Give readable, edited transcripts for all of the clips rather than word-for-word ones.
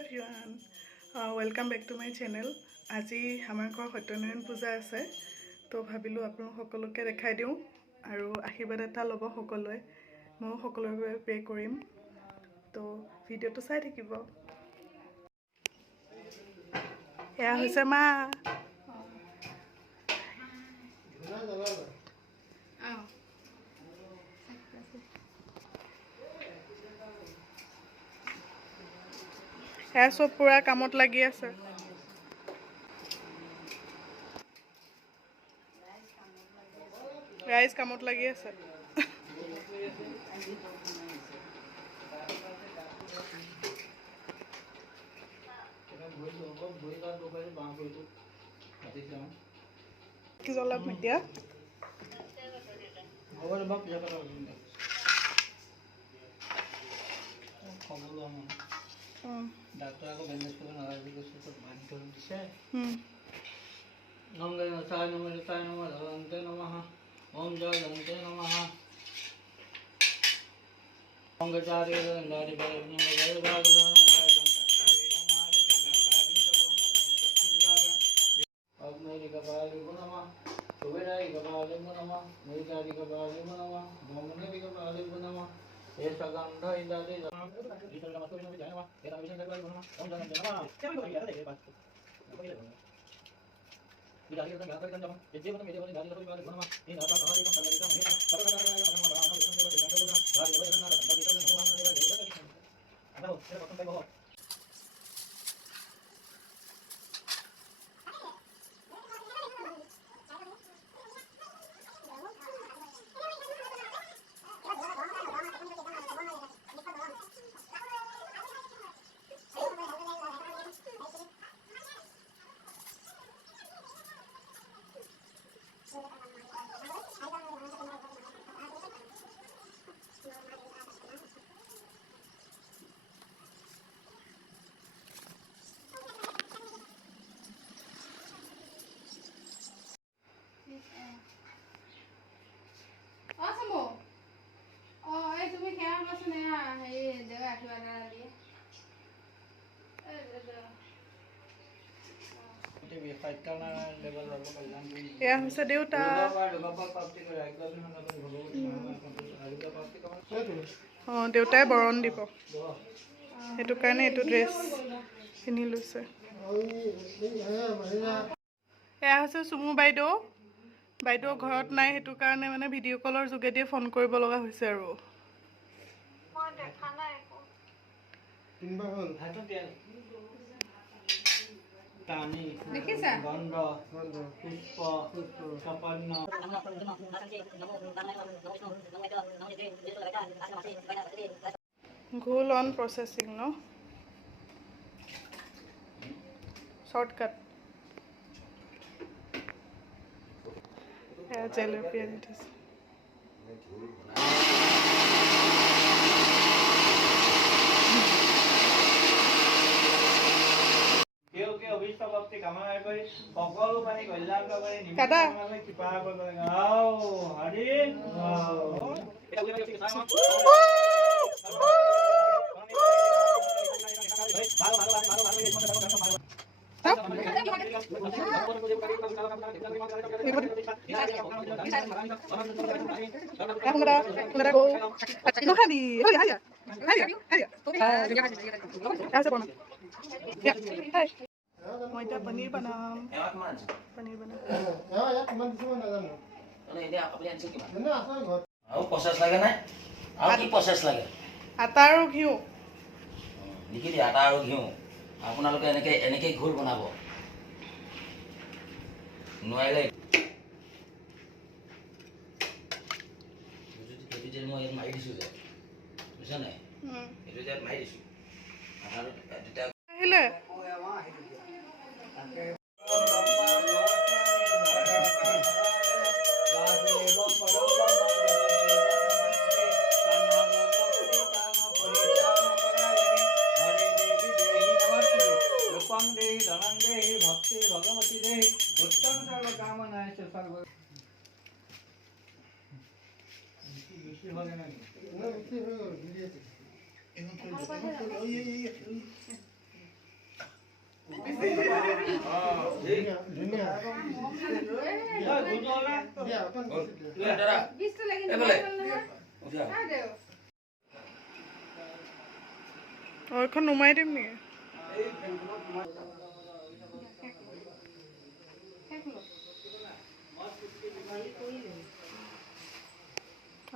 everyone, welcome back to my channel. আজি আমাৰ ঘৰ সত্যনাৰায়ণ পূজা আছে তো ভাবিলো আপোনালোক সকলোকে দেখাই দিও আৰু আশীৰ্বাদ এটা ল'ব সকলোৱে মই সকলোৰে বাবে প্ৰে কৰিম তো ভিডিওটো চাই থাকিব এয়া হৈছে মা এয়া সব পুৰা কামত লাগি আছে রাইস কামত লাগি আছে কি জ্বলাম এতিয়া Doctor aku bandage ko na lagi ko sa mantul siya. Nangga na tayo naman ante namaha. Om jai ante namaha. Nangga jari ko ndari ba ni magay ba ko na अब मेरी कपाली को नमा सुबेराई कपाली को नमा मेरी जारी कपाली को नमा मोमने भी कपाली को नमा ऐसा गंध इंदादे इधर का मतलब नहीं जाने वा तेरा विषय कपाली को नमा हम जाने नमा क्या भी करेगा तेरे पास इधर का गाता करता ये जीवन में मेरे वाले गाड़ी का कपाली को नमा इन आता हमारी कम कलर का है सब का हम बड़ा हम इसमें बड़े गाड़ी को गाड़ी को ना गाड़ी को हम आता हो तेरे पसंद का हो এয়া হৈছে দেউতা দেউতাই বৰণ দিব সেইটো কাৰণে এইটো ড্ৰেছ পিন্ধি লৈছে এয়া হৈছে চুমু বাইদেউ ঘৰত নাই সেইটো কাৰণে মানে ভিডিঅ' কলৰ যোগেদি ফোন কৰিব লগা হৈছে আৰু দেখিছা গন্ধ পুষ্প সপন্ন ঘোল অন প্ৰসেসিং নো শৰ্টকাট জেলেপি আনিছে সকলো পানী কল্যাণ কৰি নিমিত্তভাৱে কৃপা কৰিব আও হৰি মই এতিয়া পনীৰ বনাম প্ৰচেছ লাগে নাই আৰু কি প্ৰচেছ লাগে আটা আৰু ঘিউ লিখি দিয়া আটা আৰু ঘিউ আপোনালোকে এনেকে ঘোল বনাব নোৱাৰিলে এইটো যে মই মাৰি দিছোঁ যে বুজিছা নাই এইটো যে মাৰি দিছোঁ আহিলে भक्ति भगवती देहि उत्तम सर्व कामना सर्व এইখন নুমাই দিম নেকি?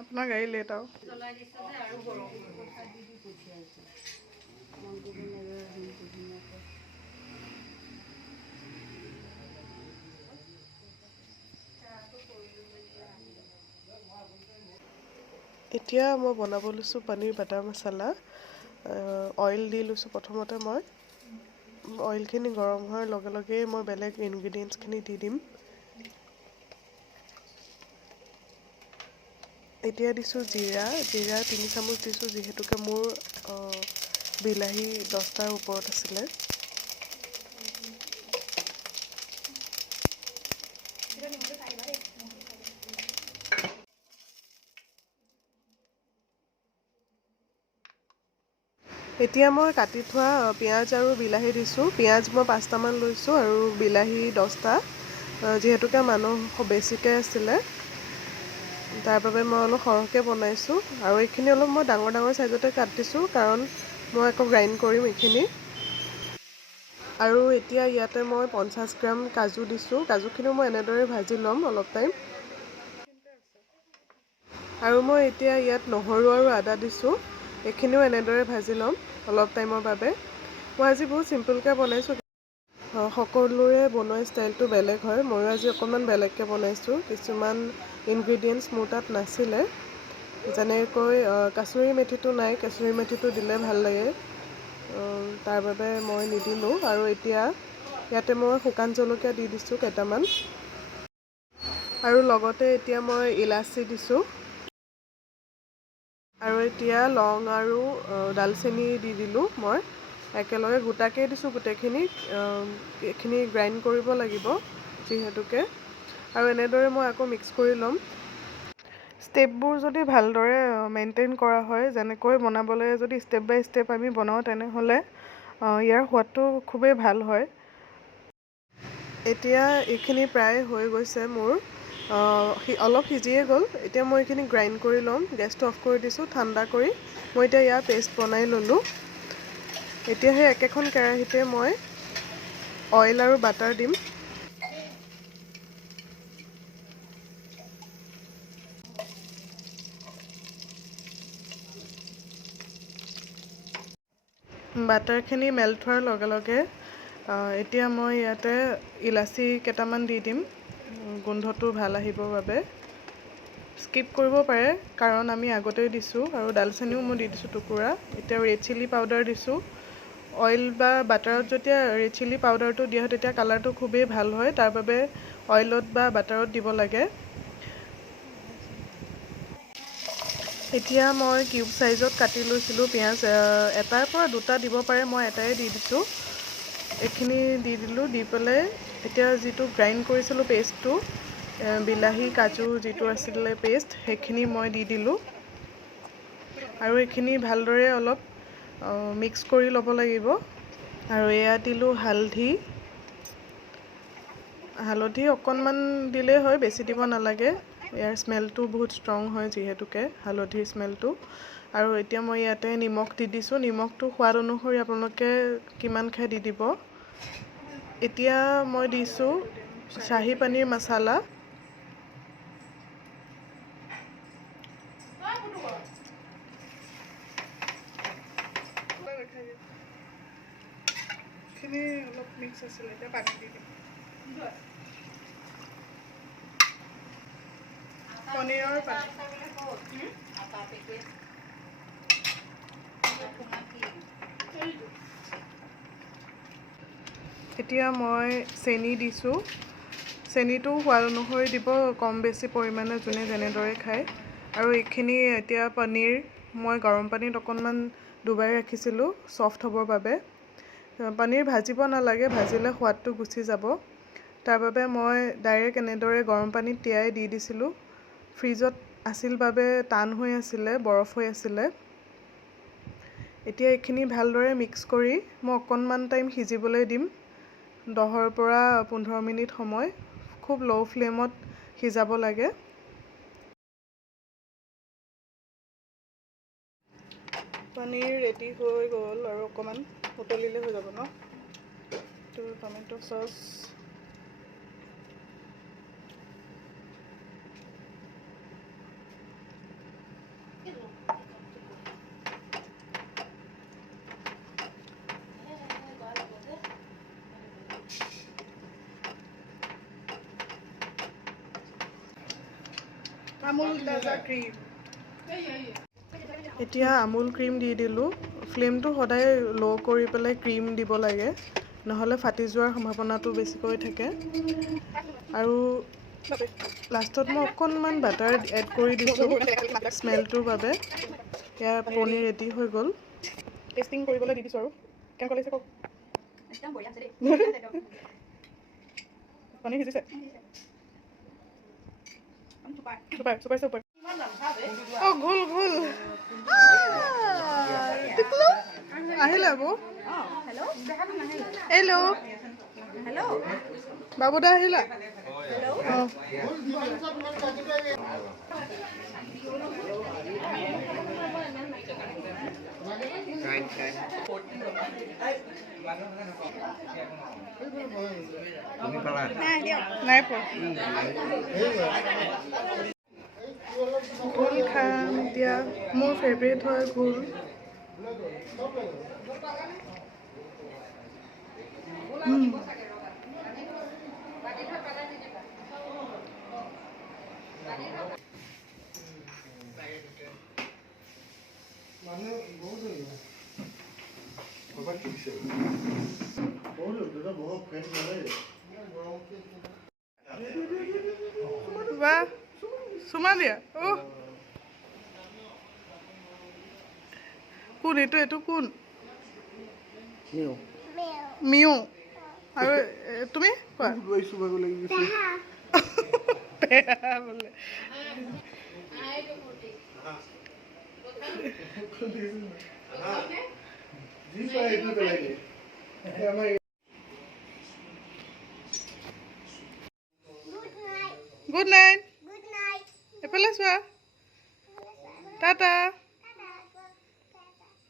আপোনাৰ গাড়ী লেট আৰু এতিয়া মই বনাব লৈছোঁ পনীৰ বাটাৰ মছলা। অইল দি লৈছোঁ প্ৰথমতে মই। অইলখিনি গৰম হোৱাৰ লগে লগেই মই বেলেগ ইনগ্ৰিডিয়েণ্টছখিনি দি দিম। এতিয়া দিছোঁ জিৰা 3 চামুচ দিছোঁ, যিহেতুকে মোৰ বিলাহী 10টাৰ ওপৰত আছিলে। এতিয়া মই কাটি থোৱা পিঁয়াজ আৰু বিলাহী দিছোঁ। পিঁয়াজ মই 5টামান লৈছোঁ আৰু বিলাহী 10টা, যিহেতুকে মানুহ বেছিকৈ আছিলে তাৰ বাবে মই অলপ সৰহকৈ বনাইছোঁ। আৰু এইখিনি অলপ মই ডাঙৰ চাইজতে কাটিছোঁ, কাৰণ মই আকৌ গ্ৰাইণ্ড কৰিম এইখিনি। আৰু এতিয়া ইয়াতে মই 50 গ্ৰাম কাজু দিছোঁ। কাজুখিনিও মই এনেদৰে ভাজি ল'ম অলপ টাইম। আৰু মই এতিয়া ইয়াত নহৰু আৰু আদা দিছোঁ। এইখিনিও এনেদৰে ভাজি ল'ম অলপ টাইমৰ বাবে। মই আজি বহুত চিম্পুলকৈ বনাইছোঁ। সকলোৰে বনোৱা ষ্টাইলটো বেলেগ হয়। ময়ো আজি অকণমান বেলেগকৈ বনাইছোঁ। কিছুমান ইনগ্ৰিডিয়েণ্টছ মোৰ তাত নাছিলে, যেনেকৈ কাচুৰি মেথিটো নাই। কাচুৰি মেথিটো দিলে ভাল লাগে, তাৰ বাবে মই নিদিলোঁ। আৰু এতিয়া ইয়াতে মই শুকান জলকীয়া দি দিছোঁ কেইটামান, আৰু লগতে এতিয়া মই ইলাচি দিছোঁ। আৰু এতিয়া লং আৰু ডালচেনি দি দিলোঁ মই একেলগে গোটাকৈ দিছোঁ গোটেইখিনি। এইখিনি গ্ৰাইণ্ড কৰিব লাগিব যিহেতুকে। আৰু এনেদৰে মই আকৌ মিক্স কৰি ল'ম। ষ্টেপবোৰ যদি ভালদৰে মেইনটেইন কৰা হয়, যেনেকৈ বনাবলৈ যদি ষ্টেপ বাই ষ্টেপ আমি বনাওঁ, তেনেহ'লে ইয়াৰ সোৱাদটো খুবেই ভাল হয়। এতিয়া এইখিনি প্ৰায় হৈ গৈছে মোৰ, অলপ সিজিয়ে গ'ল। এতিয়া মই এইখিনি গ্ৰাইণ্ড কৰি ল'ম। গেছটো অফ কৰি দিছোঁ। ঠাণ্ডা কৰি মই এতিয়া ইয়াৰ পেষ্ট বনাই ল'লোঁ। এতিয়া সেই একেখন কেৰাহীতে মই অইল আৰু বাটাৰ দিম। বাটাৰখিনি মেল্ট হোৱাৰ লগে লগে এতিয়া মই ইয়াতে ইলাচি কেইটামান দি দিম, গোন্ধটো ভাল আহিবৰ বাবে। স্কিপ কৰিব পাৰে, কাৰণ আমি আগতেই দিছোঁ। আৰু ডালচেনিও মই দি দিছোঁ টুকুৰা। এতিয়া ৰেড চিলি পাউডাৰ দিছোঁ। অইল বা বাটাৰত যেতিয়া ৰেড চিলি পাউডাৰটো দিয়া হয়, তেতিয়া কালাৰটো খুবেই ভাল হয়। তাৰ বাবে অইলত বা বাটাৰত দিব লাগে। এতিয়া মই কিউব চাইজত কাটি লৈছিলোঁ পিঁয়াজ। এটাৰ পৰা দুটা দিব পাৰে, মই এটাই দি দিছোঁ। এইখিনি দি দিলোঁ। দি পেলাই এতিয়া যিটো গ্ৰাইণ্ড কৰিছিলোঁ পেষ্টটো, বিলাহী কাজু যিটো আছিলে পেষ্ট, সেইখিনি মই দি দিলোঁ। আৰু এইখিনি ভালদৰে অলপ মিক্স কৰি ল'ব লাগিব। আৰু এয়া দিলোঁ হালধি অকণমান দিলেই হয়, বেছি দিব নালাগে। ইয়াৰ স্মেলটো বহুত ষ্ট্ৰং হয় যিহেতুকে, হালধিৰ স্মেলটো। আৰু এতিয়া মই ইয়াতে নিমখ দি দিছোঁ। নিমখটো সোৱাদ অনুসৰি আপোনালোকে কিমান খাই দি দিব। এতিয়া মই দিছোঁ শ্বাহী পানীৰ মাছালা। খিনি অলপ মিক্স আছিলে, এতিয়া পানী দি দিম। পনীৰৰ পানী। এতিয়া মই চেনি দিছোঁ। চেনিটো সোৱাদ অনুসৰি দিব, কম বেছি পৰিমাণে যোনে যেনেদৰে খায়। আৰু এইখিনি এতিয়া পনীৰ মই গৰম পানীত অকণমান ডুবাই ৰাখিছিলোঁ ছফ্ট হ'বৰ বাবে। পনীৰ ভাজিব নালাগে, ভাজিলে সোৱাদটো গুচি যাব। তাৰ বাবে মই ডাইৰেক্ট এনেদৰে গৰম পানীত তিয়াই দি দিছিলোঁ। ফ্ৰিজত আছিল বাবে টান হৈ আছিলে, বৰফ হৈ আছিলে। এতিয়া এইখিনি ভালদৰে মিক্স কৰি মই অকণমান টাইম সিজিবলৈ দিম। 10 পৰা 15 মিনিট সময় খুব ল' ফ্লেমত সিজাব লাগে। পনীৰ ৰেডি হৈ গ'ল আৰু অকণমান উতলিলে হৈ যাব ন। তো টমেটো চচ, আমুল তাজা ক্ৰীম। এতিয়া আমুল ক্ৰীম দি দিলোঁ। ফ্লেমটো সদায় ল' কৰি পেলাই ক্ৰীম দিব লাগে, নহ'লে ফাটি যোৱাৰ সম্ভাৱনাটো বেছিকৈ থাকে। আৰু লাষ্টত মই অকণমান বাটাৰ এড কৰি দিছোঁ স্মেলটোৰ বাবে। ইয়াৰ পনীৰ ৰেডি হৈ গ'ল। টেষ্টিং কৰিবলৈ দি দিছোঁ আৰু কেনেকুৱা লাগিছে কওক। পনীৰ সিজিছে। চুপাৰ অ' ঘোল আহিলে আকৌ। হেল্ল' বাবুদা আহিলা। নাই পোৱা। ঘোল খাম এতিয়া। মোৰ ফেভৰেট হয় ঘোল। বাহ চুমা দিয়া। কোন এইটো কোন? মিউ। আৰু তুমি কোৱা। বোলে গুড নাইট। এফালে চোৱা। টাটা।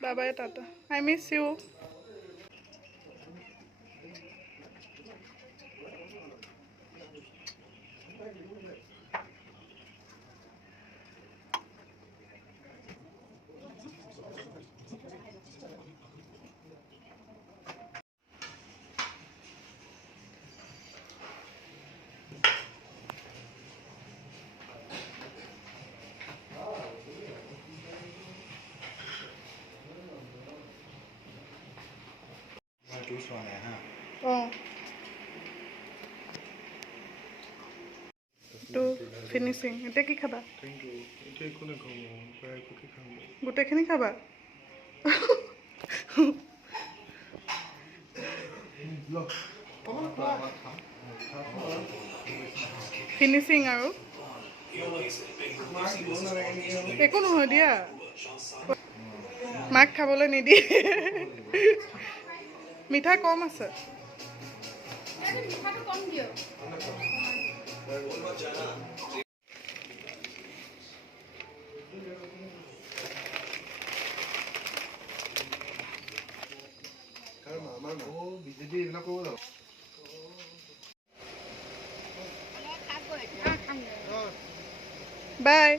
বাবাই টাটা। I miss you. অঁ তো ফিনিচিং। এতিয়া কি খাবা? গোটেইখিনি খাবা? ফিনিচিং আৰু একো নহয় দিয়া। মাক খাবলৈ নিদিয়ে। মিঠা কম আছে। বাই।